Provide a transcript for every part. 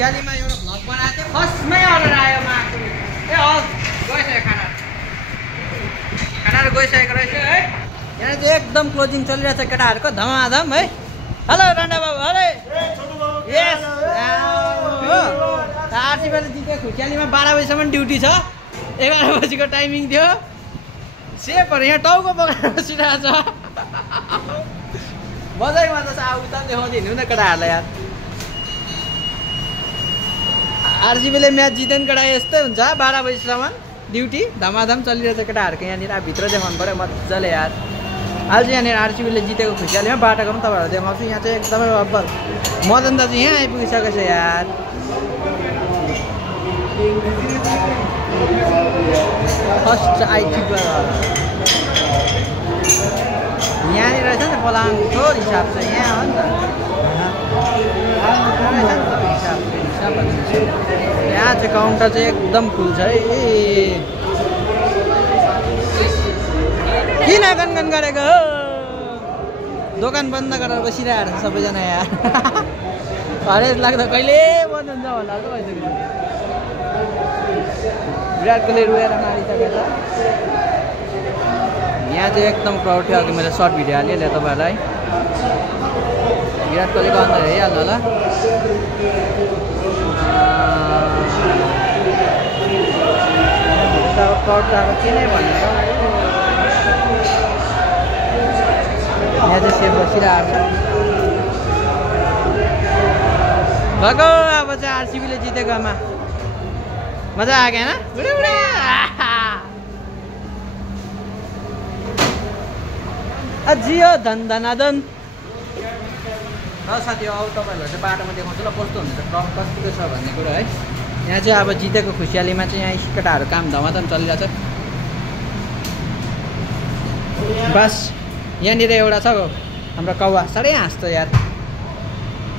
खुसियालीमा एउटा भ्लग बनाएको थिएँ फर्स्टमै अर्डर आयो मासु ए हल गइसक्यो खानाहरू गइसकेको रहेछ है यहाँ चाहिँ एकदम क्लोजिङ चलिरहेछ केटाहरूको धमाधम है हेलो राणा बाबु अरे यस आरसीबाट जित्यो खुसियालीमा 12 बजीसम्म ड्युटी छ 11 बजीको टाइमिङ थियो सेपहरू यहाँ टाउको पकाएर बसिरहेको छ मजै मजा छ उता देखाउँदिनु न केटाहरूलाई यार आरसीबीले म्याच जित्दैन केटा यस्तै हुन्छ 12 बजीसम्म ड्युटी धमाधम चलिरहेछ केटाहरूको यहाँनिर भित्र देखाउनु पऱ्यो मजाले यार आज चाहिँ यहाँनिर आरसीबीले जितेको खुसियालीमा बाटोको पनि तपाईँहरूलाई देखाउँछु यहाँ चाहिँ एकदमै अब्बल मदन दाजु यहाँ आइपुगिसकेको छ यार फर्स्ट आइटिपी यहाँनिर रहेछ नि त पलाङको हिसाब छ यहाँ हो नि त यहाँ चाहिँ काउन्टर चाहिँ एकदम फुल छ है किन गनगन गरेको हो दोकान बन्द गरेर बसिरहेको छ सबैजना यहाँ हरेस लाग्दा कहिले बन्द हुन्छ होला त भइसक्यो विराट कोहली रुएर मारिसकेको छ यहाँ चाहिँ एकदम क्राउड थियो अघि मैले सर्ट भिडियो हालेँ तपाईँहरूलाई विराट कोहलीको अन्त हेरिहाल्नु होला क्राउड त अब के नै भन्ने यहाँ चाहिँ सेफ बसिरहेको भएको अब चाहिँ आरसीबीले जितेकोमा मजा आयो होइन जियो धन धनाधन साथी अब तपाईँहरूलाई चाहिँ बाटोमा देखाउँछु ल कस्तो हुन्छ ट्रक कतिको छ भन्ने कुरो है यहाँ चाहिँ अब जितेको खुसियालीमा चाहिँ यहाँ केटाहरू काम धमाधम चलिरहेछ बस यहाँनिर एउटा छ हाम्रो कौवा साह्रै हाँस्छ यार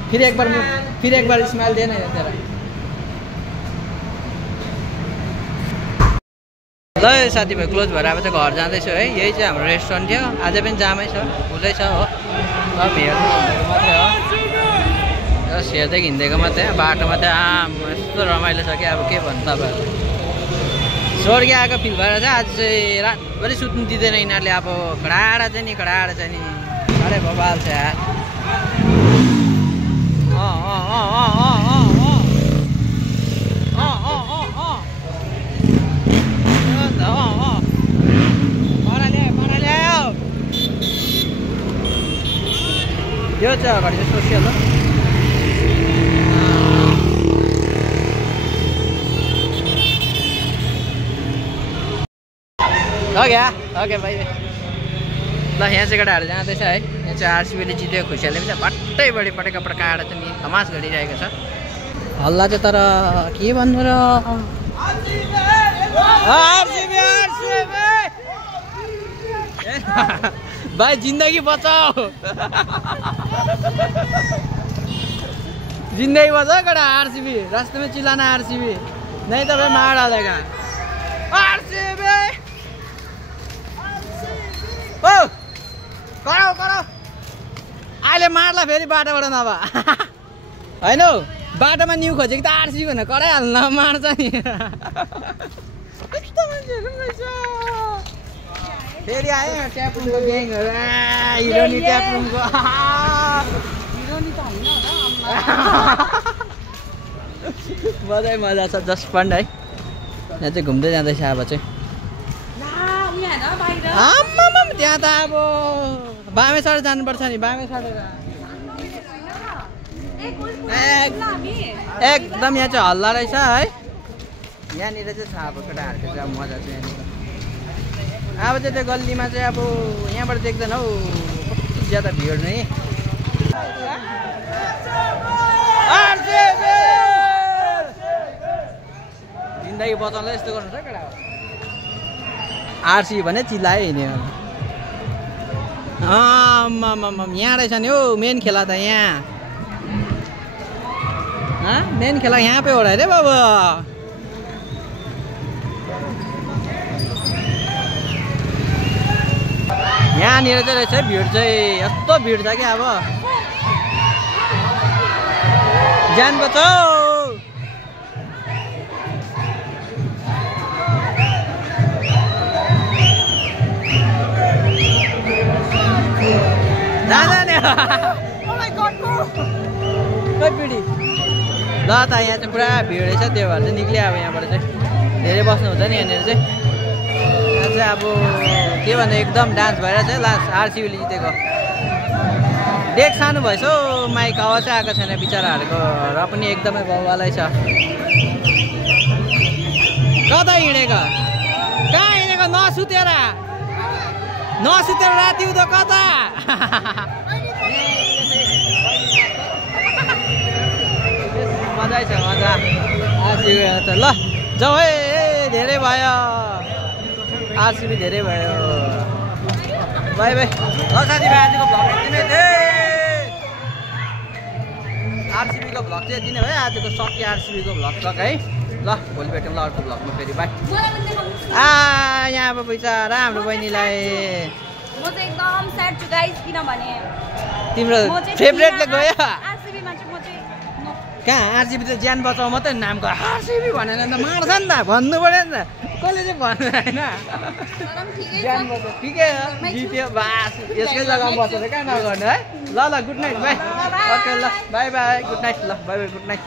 फेरि एक बार स्माइल दिएन त्यसलाई ल साथीभाइ क्लोज भएर अब चाहिँ घर जाँदैछु है यही चाहिँ हाम्रो रेस्टुरेन्ट थियो अझै पनि जामै छ फुलै छ हो अब हेर्दै हिँडेको मात्रै हो जस्ट हेर्दै हिँडेको मात्रै बाटोमा चाहिँ यस्तो रमाइलो छ कि अब के भन्नु तपाईँहरू स्वर्गीय आएको फिल भएर चाहिँ आज चाहिँ रातभरि सुत्नु दिँदैन यिनीहरूले अब घडाडा चाहिँ नि साह्रै बबाल छ यार यो चाहिँ अगाडि चाहिँ सोसियल हो ओके भाइ ल यहाँ चाहिँ केटाहरू जाँदैछ है यहाँ चाहिँ आरसीबीले जितेको खुसियाले पनि चाहिँ भट्टैबढी पटेका पड्काएर चाहिँ नि तमास गरिरहेको छ हल्ला चाहिँ तर के भन्नु र भाइ जिन्दगी बचाओ जिन्दगी बचाओ केटा आरसीबी रास्ते में चिल्लाना आरसीबी नहीं तो भाई मार डालेगा आरसीबी ओ करो अहिले मार्ला फेरि बाटोबाट नभए होइन हौ बाटोमा न्यु खोजेको त आरसीबी भनेर कराइहाल्नु मार्छ नि फेरि आयो ट्यापरुमको ग्याङहरू हिरोनी ट्यापरुमको हिरोनी त होइन होला मजा छ जस्ट फन है यहाँ चाहिँ घुम्दै जाँदैछ अब चाहिँ आम्मामा त्यहाँ त अब बामे साइड जानुपर्छ नि बामे साइड एकदम यहाँ चाहिँ हल्ला रहेछ है यहाँनिर चाहिँ छ अब केटाहरूको चाहिँ मजा चाहिँ यहाँनिर अब चाहिँ त्यो गल्लीमा चाहिँ अब यहाँबाट देख्दैन हौ कति ज्यादा भिड नै जिन्दगी बचाउनलाई यस्तो गर्नु छ केटा आरसी भने चिल्लायो हिँड्यो यहाँ रहेछ नि हौ मेन खेला त यहाँ मेन खेला यहाँ पे हो रहा है रे बाबा यहाँनिर चाहिँ रहेछ भिड चाहिँ यस्तो भिड छ कि अब ज्यान बचाऊ खै पिडी ल त यहाँ चाहिँ पुरा भिड छ त्यो भएर चाहिँ निक्ल्यो अब यहाँबाट चाहिँ धेरै बस्नु हुँदैन यहाँनिर चाहिँ यहाँ चाहिँ अब के भन्नु एकदम डान्स भइरहेको छ लास्ट आरसिबीले जितेको डेक सानो भएछ हौ माइक आवाज चाहिँ आएको छैन बिचराहरूको र पनि एकदमै बवालै छ कता हिँडेको कहाँ हिँडेको नसुतेर राति हुँदो कता मजै छ मजा आरसिबी त ल जाऊ है धेरै भयो आरसिबी धेरै भयो बाई बाई ल साथीभाइ आजको भ्लग यति नै आरसिबीको भ्लग चाहिँ यति नै भयो आजको सक्यो आरसिबीको भ्लग सक है ल भोलि भेटौँ ल अर्को भ्लगमा फेरि बाई यहाँ अब बिचरा हाम्रो बहिनीलाई म चाहिँ एकदम स्याड छु गाइस किनभने तिम्रो फेभरेटले गयो आरसिबीमा चाहिँ म चाहिँ कहाँ आरसिबी त ज्यान बचाउ मात्रै नामको आरसिबी भनेर त मार्छ नि त भन्नु पऱ्यो नि त कसले चाहिँ भन्नु होइन ज्यान बचाउ ठिकै हो जित्यो बास यसकै जग्गामा बसेर कहाँ नगर्नु है ल गुड नाइट बाई ओके ल बाई बाई गुड नाइट ल बाई बाई गुड नाइट